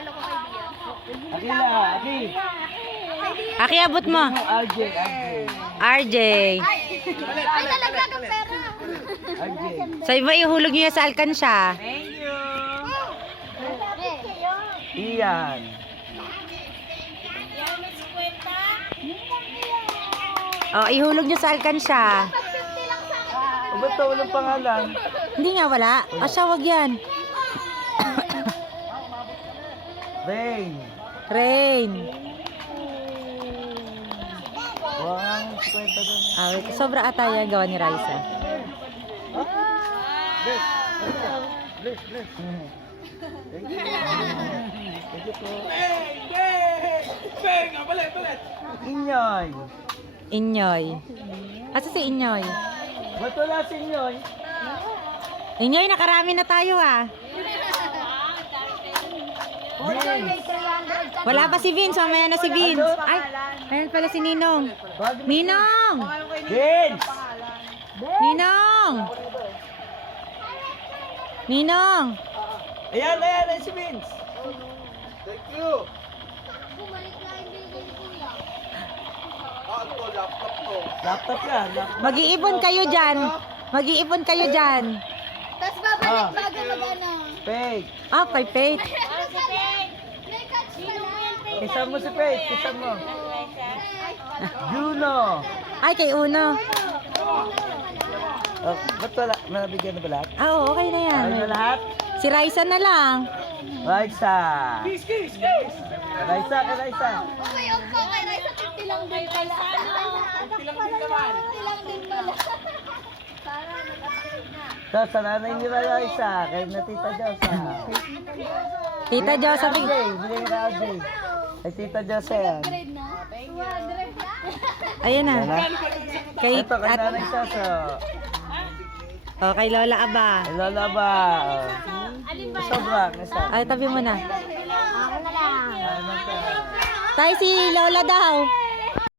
regalo ko kay Dia. Akila, Aki. Aki, abot mo. RJ. RJ. Ay, nalaglag ang pera. RJ. So, iba ihulog niyo sa alkansya. Iyan. Oh, ihulog niyo sa alkansya. O ba't ito walang pangalan? Hindi nga, wala. Asya, wag yan. Rain. Rain. Wang, kwenta doon. Ah, wait. Sobra ata yan gawa ni Raisa. Bless. Bless. Thank you. Thank you po. Inyoy. Inyoy. Asa si Inyoy? Ba't wala si Inyoy? Inyoy, nakarami na tayo ah. Vince. Wala pa si Vince, mamaya na si Vince. Ay, ayun pala si Ninong. Ninong! Vince. Ninong! Ninong! Ayan si Vince. Thank you. Laptop yan. Mag-iipon kayo dyan. Mag-iipon kayo dyan. Tapos babalik bago mag-ano. Fake. Ah, kay Faith. May catch pala. Kisa mo si Faith. Kisa mo. Juno. Ay, kay Uno. Oh, ba't wala? Nabigyan na ba lahat? Ah, oo, okay na yan. Ay na lahat? Si Raisa na lang. Raisa. Raisa. Okay, okay. Raisa, 50 lang din pala. 50 lang din naman. 50 lang din pala. Para nag-upgrade na. So, sa nanay ni Raisa. Kaya na Tita Josa. Tita Josephine. Bigay mo ka RJ. Ay Tita Josa yan. Upgrade na. 200 na. Ayan na. Kay, Ito, kay at, nanay Soso. oh, kay Lola Aba. Ay Lola ba? Sobra. Isa. Ay, tabi mo na. Ano ka? Tay, si Lola daw.